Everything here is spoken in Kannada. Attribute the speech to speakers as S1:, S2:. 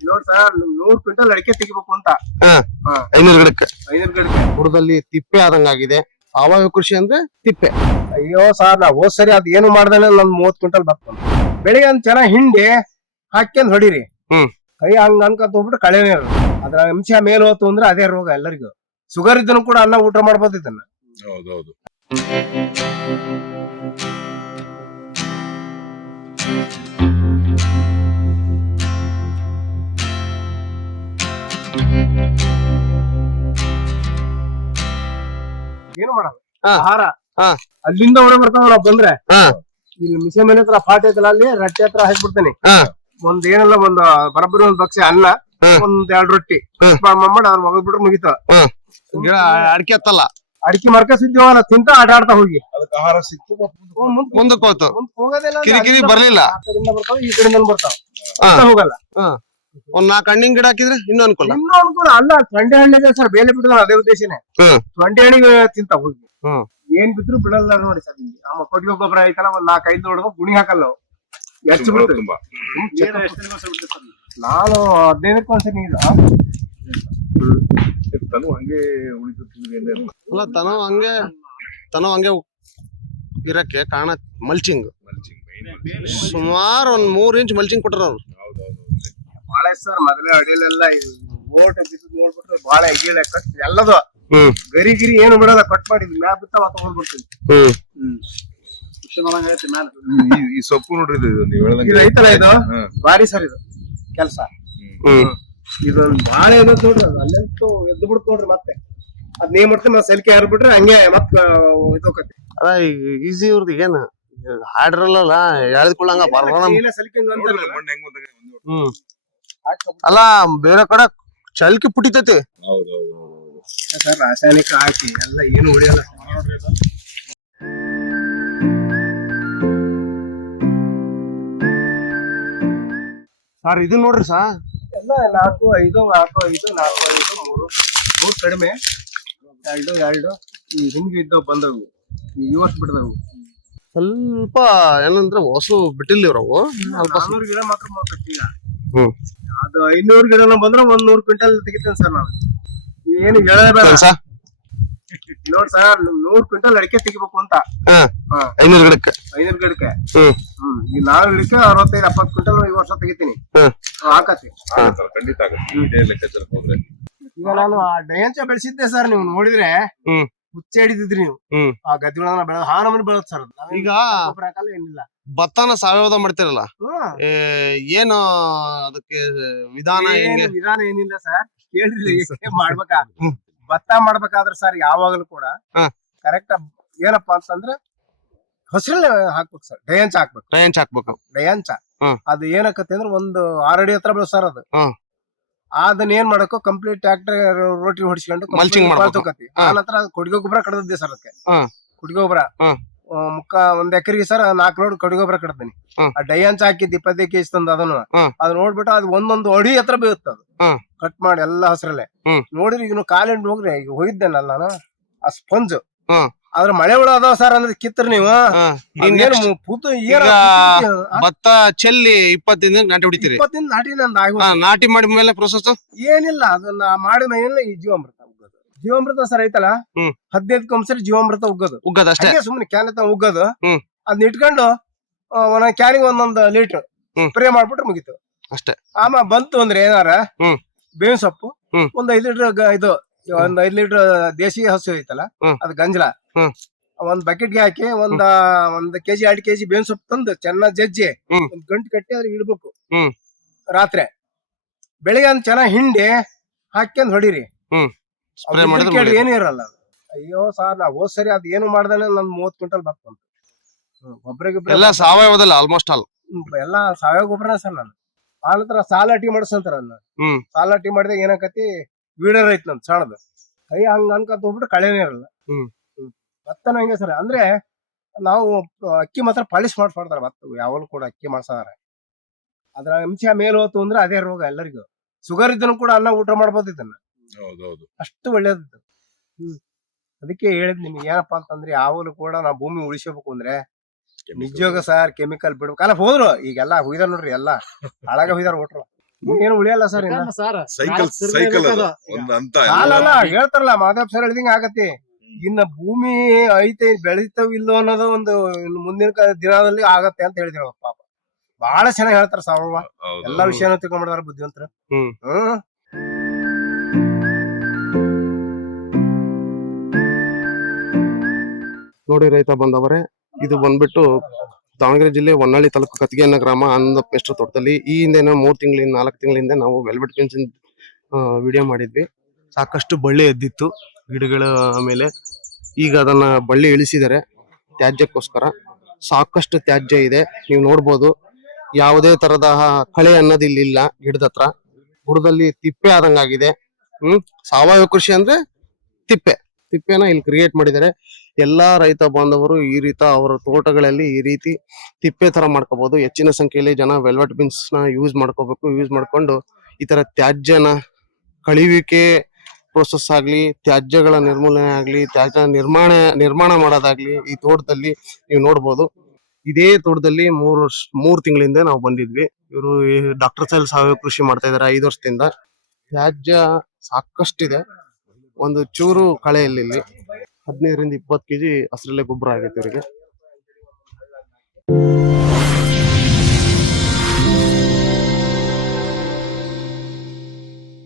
S1: ನೋಡಿ ಸರ್ ನೂರ್ ಕ್ವಿಂಟಲ್ ಅಡಿಕೆ ತೆಗಿಬೇಕು ಅಂತ.
S2: ಹಾ
S1: ಹಾ.
S2: ಐನೂರು ಗಿಡಕ್ಕೆ.
S1: ಐನೂರು
S2: ಬುಡದಲ್ಲಿ ತಿಪ್ಪೆ ಆದಂಗಾಗಿದೆ ಸಾವಯವ ಕೃಷಿ ಅಂದ್ರೆ ತಿಪ್ಪೆ.
S1: ಅಯ್ಯೋ ಸರ್ ನಾ ಹೋದ್ ಸರಿ ಅದ್ ಏನು ಮಾಡ್ದೆ ನನ್ ಮೂವತ್ ಕ್ವಿಂಟಲ್ ಬರ್ತದೆ ಬೆಳಿಗ್ಗೆ ಒಂದ್ ಚೆನ್ನಾಗಿ ಹಿಂಡಿ ಹಾಕ್ಯಂದ್ ಹೊಡಿರಿ.
S2: ಹ್ಮ್.
S1: ಕೈ ಹಂಗ ಅನ್ಕೊಂತ ಹೋಗ್ಬಿಟ್ಟು ಕಳೆನೇ ಇರೋದು ಅದ್ರ ಅಂಶ ಮೇಲ್ ಹೋತು ಅಂದ್ರೆ ಅದೇ ರೋಗ ಎಲ್ಲರಿಗೂ. ಶುಗರ್ ಇದ್ದನು ಕೂಡ ಅನ್ನ ಊಟ ಮಾಡ್ಬೋದು ಇದನ್ನ.
S3: ಹೌದೌದು.
S1: ಆಹಾರ.
S2: ಹಾ.
S1: ಅಲ್ಲಿಂದ ಹೊರ ಬರ್ತಾವ ನಾವ್ ಬಂದ್ರೆ.
S2: ಹಾ.
S1: ಇಲ್ಲಿ ಮಿಸೆ ಮನೆ ಹತ್ರ ಪಾಟ್ ಐತಲ್ಲ ಅಲ್ಲಿ ರಟ್ಟಿ ಹತ್ರ ಹಾಕ್ಬಿಡ್ತೇನೆ.
S2: ಹಾ.
S1: ಒಂದ್ ಏನಲ್ಲ ಒಂದ್ ಬರಬ್ಬರಿ ಒಂದ್ ಬಕ್ಸೆ ಅನ್ನ. ಒಂದ್ ಎರಡ್ ರೊಟ್ಟಿ. ಮಾಡಿ ಅದ್ರ ಮಗದ್ಬಿಟ್ರೆ ಮುಗಿತ.
S2: ಹಾ. ಗಿಡ ಅಡಿಕೆ ಹತ್ತಲ್ಲ.
S1: ಅಡಿಕೆ ಮರ್ಕ ಸಿದ್ದಿವಲ್ಲ ತಿಂತ ಆಟ ಆಡ್ತಾ ಹೋಗಿ.
S3: ಅದಕ್ಕೆ ಆಹಾರ ಸಿಕ್ತು
S1: ಮುಂದ್
S2: ಮುಂದಕ್ಕೆ
S1: ಹೋಯ್ತು
S2: ಕಿರಿಕಿರಿ ಬರ್ಲಿಲ್ಲ.
S1: ಆ ಕಡೆಯಿಂದ ಬರ್ತಾವ ಈ ಕಡೆಯಿಂದ ಬರ್ತಾವ. ಹೋಗಲ್ಲ.
S2: ಹಾ. ಒಂದ್ ನಾಲ್ಕು ಹಣ್ಣಿನ ಗಿಡ ಹಾಕಿದ್ರೆ ಇನ್ನೂ ಅನುಕೂಲ.
S1: ಇನ್ನೂ ಅನುಕೂಲ. ಅಲ್ಲ ತೊಂಡೆ ಹಣ್ಣಿದೆ ಸರ್ ಬೇಲೆ ಬಿಟ್ಟಿದ ಅದೇ ಉದ್ದೇಶನೇ. ತೊಂಡೆ ಹಣ್ಣಿಗೆ ತಿಂತ ಹೋಗಿ. ಏನ್ ಬಿದ್ರು ಬಿಡಲ್ಲ ನೋಡಿ ಸರ್ ಇಲ್ಲಿ ಆ ಕೊಟ್ಟಿಗೆ ಗೊಬ್ಬರ ಐತಲ್ಲ ಒಂದ್ ನಾಲ್ಕ್ ಐದು ಹೊಡೆದು ಗುಣಿ ಹಾಕಲ್ಲ ನಾವು ಎಷ್ಟು ಬಿಡ್ತೀವಿ
S3: ತುಂಬಾ.
S1: ನಾನು ಹದಿನೈದಕ್ಕೆ ಒಂದ್ಸರಿ ನೀರು
S3: ತನು ಹಂಗೆ
S2: ಅಲ್ಲ ತನ ಹಂಗೆ ತನ ಹಂಗೆ ಇರಕ್ಕೆ ಕಾರಣ ಮಲ್ಚಿಂಗ್ ಸುಮಾರು ಒಂದ್ ಮೂರ್ ಇಂಚ್ ಮಲ್ಚಿಂಗ್ ಕೊಟ್ರ ಅವ್ರು.
S3: ಹೌದು
S1: ಬಾಳ ಸರ್ ಮೊದಲೇ ಅಡಿಲೆಲ್ಲ ಇದು ಓಟ್ ನೋಡ್ಬಿಟ್ಟು ಬಾಳೆ ಎಗಿಳೆ ಕಟ್ ಎಲ್ಲದು ಗರಿ ಗಿರಿ ಏನು ಬಿಡಲ್ಲ ಕಟ್ ಮಾಡಿದ್ವಿ. ಮ್ಯಾಪ್ ಬಿತ್ತಾವ ತಗೊಂಡ್ಬಿಡ್ತೀವಿ
S2: ಹ್ಮ್.
S1: ಹ್ಮ್. ಖುಷಿ ಮ್ಯಾಲ.
S3: ಈ- ಸೊಪ್ಪು ನೋಡ್ರಿ ಇದು ನೀವು
S1: ಇದು ಐತಲ್ಲ ಇದು? ಬಾರಿ ಸರ್ ಇದು. ಕೆಲಸ.
S2: ಹ್ಮ್.
S1: ಇದು ಬಾಳೆ ಏನೋ ನೋಡ್ರಿ ಅದು. ಅಲ್ಲಂತೂ ಎದ್ದು ಬಿಡ್ತು ನೋಡ್ರಿ ಮತ್ತೆ. ಅದ್ ನೀವ್ ಮಾಡ್ತೀನಿ ಮತ್ತೆ ಸೆಲ್ಕೆ ಬಿಟ್ರೆ ಹಂಗೆ ಮತ್ ಇದೋಕತಿ
S2: ಅದ ಈಸಿ ಇವ್ರದ್ದು ಏನ? ಹಾಡ್ರಲ್ಲ ಎಳ್ದ್ಕೊಳ್ಳಂಗ
S3: ಒಂದು
S2: ಹ್ಮ್. ಅಲ್ಲ ಬೇರೆ ಕಡೆ ಚಲ್ಕಿ ಪುಟಿತೈತಿ.
S3: ಹೌದೌದು
S1: ಸರ್ ರಾಸಾಯನಿಕ ಹಾಕಿ ಎಲ್ಲ ಏನು ಉಳಿಯಲ್ಲ
S2: ಸರ್ ಇದು ನೋಡ್ರಿ ಸಾ.
S1: ಎಲ್ಲ ನಾಲ್ಕು ಐದು ನಾಲ್ಕು ಐದು ನಾಲ್ಕು ಐದು ಮೂರು ಮೂರು ಕಡಿಮೆ. ಎರಡು ಎರಡು. ಈ ಹಿಂಗೆ ಇದ್ದವು ಬಂದವು. ಈ ವರ್ಷ ಬಿಡ್ದವು.
S2: ಸ್ವಲ್ಪ ಏನಂದ್ರೆ ಹೊಸು ಬಿಟ್ಟಿಲ್ಲ ಇವ್ರವು
S1: ನಾನ್ನೂರು ಗಿಡ ಮಾತ್ರ ಈಗ ಅದು ಐನೂರು ಗಿಡನ ಬಂದ್ರೆ ಒಂದ್ ನೂರು ಕ್ವಿಂಟಲ್ ತೆಗಿತೇನೆ ಸರ್ ನಾನು ಏನು ಹೇಳಬೇಡ
S2: ಸರ್?
S1: ನೋಡ್ ಸರ್ ನೂರ್ ಕ್ವಿಂಟಲ್ ಅಡಿಕೆ ತೆಗಿಬೇಕು ಅಂತ.
S2: ಐನೂರು ಗಿಡಕ್ಕೆ.
S1: ಐನೂರು ಗಿಡಕ್ಕೆ.
S2: ಹ್ಮ್.
S1: ಹ್ಮ್ ಈ ನಾಲ್ಕು ಗಿಡಕ್ಕೆ ಅರವತ್ತೈದು ಎಪ್ಪತ್ತು ಕ್ವಿಂಟಲ್ ಈ ವರ್ಷ ತೆಗಿತೀನಿ.
S2: ಹ್ಮ್
S1: ಹಾಕತಿ
S3: ಖಂಡಿತ ಆಗುತ್ತೆ.
S1: ಈಗ ನಾನು ಆ ಡಯಂಚ ಬೆಳೆಸಿದ್ದೆ ಸರ್ ನೀವು ನೋಡಿದ್ರೆ.
S2: ಹ್ಮ್.
S1: ಹುಚ್ಚ ಹಿಡಿದಿದ್ರಿ ನೀವು.
S2: ಹ್ಮ್.
S1: ಆ ಗದ್ದೆಗಳನ್ನ ಬೆಳೆದ ಹಾ ನಮ್ಮನೆ ಬೆಳದ್ ಸರ್
S2: ಈಗ
S1: ಗೊಬ್ಬರ ಹಾಕಲ್ಲ ಏನಿಲ್ಲ.
S2: ಭತ್ತನ ಸಾವಯವದ ಮಾಡ್ತಿರಲ್ಲ?
S1: ಹ್ಮ್
S2: ಏ, ಏನು ಅದಕ್ಕೆ ವಿಧಾನ
S1: ಏನು ವಿಧಾನ ಏನಿಲ್ಲ ಸರ್. ಕೇಳ್ರಿ ಏನ್ ಮಾಡ್ಬೇಕಾ?
S2: ಹ್ಮ್.
S1: ಭತ್ತ ಮಾಡ್ಬೇಕಾದ್ರೆ ಸರ್ ಯಾವಾಗಲೂ ಕೂಡ
S2: ಹಾ.
S1: ಕರೆಕ್ಟ್ ಏನಪ್ಪಾ ಅಂತಂದ್ರೆ ಹಸಿರು ಹಾಕ್ಬೇಕು ಸರ್. ಡಯಂಚ ಹಾಕ್ಬೇಕು.
S2: ರೇಂಜ್ ಹಾಕ್ಬೇಕು.
S1: ಡಯಂಚ
S2: ಹ್ಮ್.
S1: ಅದು ಏನಕ್ಕತ್ತೆ ಅಂದ್ರೆ ಒಂದು ಆರಡಿ ಹತ್ರ ಬೆಳೆಸ್ ಸರ್ ಅದು.
S2: ಹ್ಮ್.
S1: ಅದನ್ನ ಏನ್ ಮಾಡಬೇಕು ಕಂಪ್ಲೀಟ್ ಟ್ರಾಕ್ಟರ್ ರೋಟ್ರಿ ಹೊಡಿಸ್ಕೊಂಡು
S2: ಮಲ್ಚಿಂಗ್ ಮಾಡ್ಬೇಕು.
S1: ಆ ನಂತರ ಕೊಡಿಗೆ ಗೊಬ್ಬರ ಕಡ್ದಿದ್ದೆ ಸರ್ ಅದಕ್ಕೆ
S2: ಹಾ.
S1: ಗೊಬ್ಬರ
S2: ಹಾ.
S1: ಮುಕ್ಕ ಒಂದ್ ಎಕರೆಗೆ ಸರ್ ನಾಲ್ಕು ಲೋಡ್ ಕೊಟ್ಟಿಗೆ ಗೊಬ್ಬರ ಕಡ್ತೀನಿ. ಆ ಡೈಯನ್ಸ್ ಹಾಕಿದ್ದು ಇಪ್ಪತ್ತೈದು ಕೆಜಿ ತಂದು ಅದನ್ನು
S2: ಹಾ.
S1: ಅದ್ ನೋಡ್ಬಿಟ್ಟು ಅದು ಒಂದೊಂದು ಅಡಿ ಹತ್ರ ಬೀಳುತ್ತೆ ಅದು. ಕಟ್ ಮಾಡಿ ಎಲ್ಲ ಹಸ್ರಲ್ಲೇ ನೋಡಿದ್ರೆ ಈಗ ಕಾಲಿಂಡ್ ಹೋಗ್ರಿ ಈಗ ಹೋಗಿದ್ದೇನಲ್ಲ ನಾನು ಆ ಸ್ಪಂಜ್. ಅದ್ರ ಮಳೆ ಹುಳ ಅದಾವ ಸರ್ ಅಂದ್ರೆ ಕಿತ್ತರ್ ನೀವು.
S2: ಈಗ
S1: ಪೂತು
S2: ಭತ್ತ ಚೆಲ್ಲಿ ಇಪ್ಪತ್ತಿನ ನಾಟಿ ಹೊಡಿತೀರಿ.
S1: ನಾಟಿ ನಂದು ಆಗಿ
S2: ಹಾ, ನಾಟಿ ಮಾಡಿದ ಮೇಲೆ ಪ್ರೊಸೆಸ್
S1: ಏನಿಲ್ಲ ಅದನ್ನ ಮಾಡಿದ ಏನಿಲ್ಲ ಈ ಜೀವಾಮೃತ ಉಗ್ಗೋದು. ಜೀವಾಮೃತ ಸರ್ ಐತಲ್ಲ. ಹದಿನೈದು ಕಂಸರಿ ಜೀವಾಮೃತ ಉಗ್ಗೋದು.
S2: ಉಗ್ಗದ ಅಷ್ಟೇ?
S1: ಸುಮ್ಮನೆ ಕ್ಯಾನ್ ತ ಉಗ್ಗೋದು. ಅದನ್ನ ಇಟ್ಕೊಂಡು ಒಂದ್ ಒಂದೊಂದ್ ಕ್ಯಾನಿಗೆ ಒಂದೊಂದು ಲೀಟರ್. ಸ್ಪ್ರೇ ಮಾಡ್ಬಿಟ್ರೆ ಮುಗೀತು.
S2: ಅಷ್ಟೇ.
S1: ಆಮ ಬಂತು ಅಂದ್ರೆ ಏನಾರ. ಬೇವಿನ ಸೊಪ್ಪು ಒಂದ್ ಐದ್ ಲೀಟರ್ ಇದು ಒಂದ್ ಐದ್ ಲೀಟರ್ ದೇಶಿ ಹಸು ಐತಲ್ಲ ಅದು ಗಂಜಲ.
S2: ಹ್ಮ್.
S1: ಬಕೆಟ್ಗೆ ಹಾಕಿ ಒಂದ್ ಒಂದ್ ಕೆಜಿ ಎರಡ್ ಕೆಜಿ ಬೇವಿನ ಸೊಪ್ಪು ತಂದು ಚೆನ್ನಾಗ್ ಜಜ್ಜಿ. ಒಂದ್ ಗಂಟು ಕಟ್ಟಿ ಅದ್ರ ಇಡ್ಬೇಕು. ರಾತ್ರಿ. ಬೆಳಿಗ್ಗೆ ಒಂದ್ ಚೆನ್ನಾಗ್ ಹಿಂಡಿ ಹಾಕ್ಯಂದ್ ಹೊಡಿರಿ. ಕೇಳಿ. ಏನೂ ಇರಲ್ಲ ಅಯ್ಯೋ ಸಾರ್ ನಾ ಹೋದ್ ಸರಿ ಅದ್ ಏನು ಮಾಡ್ದಾನೆ ನನ್ ಮೂವತ್ ಕ್ವಿಂಟಲ್ ಬರ್ತಂತ ಗಿಬ್ಬರ
S2: ಎಲ್ಲ ಸಾವಯವದಲ್ಲ ಆಲ್ಮೋಸ್ಟ್ ಆಲ್
S1: ಎಲ್ಲ ಸಾವಯವ ಗೊಬ್ಬರ ಸರ್ ನಾನು. ಆಲ್ ಹತ್ರ ಸಾಲ ಅಟ್ಟಿ ಮಾಡಿಸಂತಾರ
S2: ಹ್ಮ್.
S1: ಸಾಲ ಅಟ್ಟಿ ಮಾಡಿದಾಗ ಏನಾಕತಿ ವೀಡರ್ ಐತ್ ನನ್ ಸಣ್ಣದು ಕೈ ಹಂಗ ಅನ್ಕೊತ ಹೋಗ್ಬಿಟ್ಟು ಕಳೆನೇ ಇರಲ್ಲ. ಭತ್ತನೂ ಹಂಗೆ ಸರ್. ಅಂದ್ರೆ ನಾವು ಅಕ್ಕಿ ಮಾತ್ರ ಪಾಲಿಶ್ ಮಾಡ್ಸ್ಕೊಡ್ತಾರ ಭತ್ತ. ಯಾವಾಗಲೂ ಕೂಡ ಅಕ್ಕಿ ಮಾಡ್ಸಾರ ಅದ್ರ ಅಂಶ ಮೇಲ್ ಹೋತು ಅಂದ್ರೆ ಅದೇ ರೋಗ ಎಲ್ಲರಿಗೂ. ಶುಗರ್ ಇದ್ದನು ಕೂಡ ಅನ್ನ ಊಟ ಮಾಡ್ಬೋದು ಇದನ್ನ.
S3: ಹೌದೌದು.
S1: ಅಷ್ಟು ಒಳ್ಳೇದು ಹ್ಮ್. ಅದಕ್ಕೆ ಹೇಳಿದ್ ನಿಮ್ಗೆ ಏನಪ್ಪಾ ಅಂತಂದ್ರೆ ಯಾವಾಗಲೂ ಕೂಡ ನಾವು ಭೂಮಿ ಉಳಿಸಬೇಕು ಅಂದ್ರೆ ನಿಜವಾಗ ಸರ್ ಕೆಮಿಕಲ್ ಬಿಡ್ಬೇಕು. ಅಲ್ಲ ಹೋದ್ರು. ಈಗೆಲ್ಲ ಹುಯ್ದಾರ ನೋಡ್ರಿ ಎಲ್ಲ. ಹಾಳಾಗ ಹುಯ್ದಾರ ಹೊಟ್ರು ಏನು ಉಳಿಯಲ್ಲ ಸರ್
S3: ಸೈಕಲ್ ಸೈಕಲ್
S1: ಹೇಳ್ತಾರಲ್ಲ ಮಾಧವ್ ಸರ್ ಹೇಳಿದಂಗೆ ಆಗತ್ತೆ. ಇನ್ನ ಭೂಮಿ ಐತೆ ಬೆಳಿತಾವ್ ಇಲ್ಲೋ ಅನ್ನೋದು ಒಂದು ಇನ್ನು ಮುಂದಿನ ಕ- ದಿನದಲ್ಲಿ ಆಗತ್ತೆ ಅಂತ ಹೇಳಿದ್ರು ಅವ್ರು ಪಾಪ. ಬಹಳ ಚೆನ್ನಾಗಿ ಹೇಳ್ತಾರ ಸಾವಯವ ಎಲ್ಲಾ ವಿಷಯನೂ ತಿಳ್ಕೊಂಡ್ಬಿಡ್ತಾರ ಬುದ್ಧಿವಂತರ.
S2: ಹ್ಮ್.
S1: ಹ್ಮ್.
S2: ನೋಡಿ ರೈತ ಬಂದವರೇ ಇದು ಬಂದ್ಬಿಟ್ಟು ದಾವಣಗೆರೆ ಜಿಲ್ಲೆ ಹೊನ್ನಾಳಿ ತಾಲೂಕು ಕತ್ತಿಗೆಯನ್ನ ಗ್ರಾಮ ಆನಂದ ಮೆಸ್ಟರ್ ತೋಟದಲ್ಲಿ ಈ ಹಿಂದೆ ಮೂರ್ ತಿಂಗಳಿಂದ ನಾಲ್ಕು ತಿಂಗಳಿಂದ ನಾವು ವೆಲ್ವೆಟ್ ಪೆನ್ಷನ್ ವಿಡಿಯೋ ಮಾಡಿದ್ವಿ. ಸಾಕಷ್ಟು ಬಳ್ಳಿ ಎದ್ದಿತ್ತು. ಗಿಡಗಳ ಮೇಲೆ ಈಗ ಅದನ್ನ ಬಳ್ಳಿ ಇಳಿಸಿದ್ದಾರೆ. ತ್ಯಾಜ್ಯಕ್ಕೋಸ್ಕರ ಸಾಕಷ್ಟು ತ್ಯಾಜ್ಯ ಇದೆ. ನೀವು ನೋಡ್ಬೋದು, ಯಾವುದೇ ತರದ ಕಳೆ ಅನ್ನೋದು ಇಲ್ಲಿ ಇಲ್ಲ ಗಿಡದ ಹತ್ರ. ಬುಡದಲ್ಲಿ ತಿಪ್ಪೆ ಆದಂಗಾಗಿದೆ. ಹ್ಮ್, ಸಾವಯವ ಕೃಷಿ ಅಂದ್ರೆ ತಿಪ್ಪೆ. ತಿಪ್ಪೆನ ಇಲ್ಲಿ ಕ್ರಿಯೇಟ್ ಮಾಡಿದ್ದಾರೆ. ಎಲ್ಲಾ ರೈತ ಬಾಂಧವರು ಈ ರೀತಿ ಅವರ ತೋಟಗಳಲ್ಲಿ ಈ ರೀತಿ ತಿಪ್ಪೆ ತರ ಮಾಡ್ಕೋಬಹುದು ಹೆಚ್ಚಿನ ಸಂಖ್ಯೆಯಲ್ಲಿ ಜನ ವೆಲ್ವೆಟ್ ಬಿನ್ಸ್ನ ಯೂಸ್ ಮಾಡ್ಕೋಬೇಕು. ಯೂಸ್ ಮಾಡ್ಕೊಂಡು ಈ ತರ ತ್ಯಾಜ್ಯನ ಕಳಿವಿಕೆ ಪ್ರೋಸೆಸ್ ಆಗ್ಲಿ, ತ್ಯಾಜ್ಯಗಳ ನಿರ್ಮೂಲನೆ ಆಗ್ಲಿ ತ್ಯಾಜ್ಯ ನಿರ್ಮಾಣ ನಿರ್ಮಾಣ ಮಾಡೋದಾಗ್ಲಿ ಈ ತೋಟದಲ್ಲಿ ನೀವು ನೋಡ್ಬೋದು. ಇದೇ ತೋಟದಲ್ಲಿ ಮೂರು ವರ್ಷ, ಮೂರು ತಿಂಗಳಿಂದ ನಾವು ಬಂದಿದ್ವಿ. ಇವರು ಡಾಕ್ಟರ್ ಸೈಲ್ ಸಾವಯವ ಕೃಷಿ ಮಾಡ್ತಾ ಇದಾರೆ ಐದು ವರ್ಷದಿಂದ. ತ್ಯಾಜ್ಯ ಸಾಕಷ್ಟಿದೆ. ಒಂದು ಚೂರು ಕಳೆ ಇಲ್ಲ. ಇಲ್ಲಿ ಹದಿನೈದರಿಂದ ಇಪ್ಪತ್ತು ಕೆಜಿ ಹಸಿರಲ್ಲೇ ಗೊಬ್ಬರ ಆಗೈತೆ ಇವರಿಗೆ.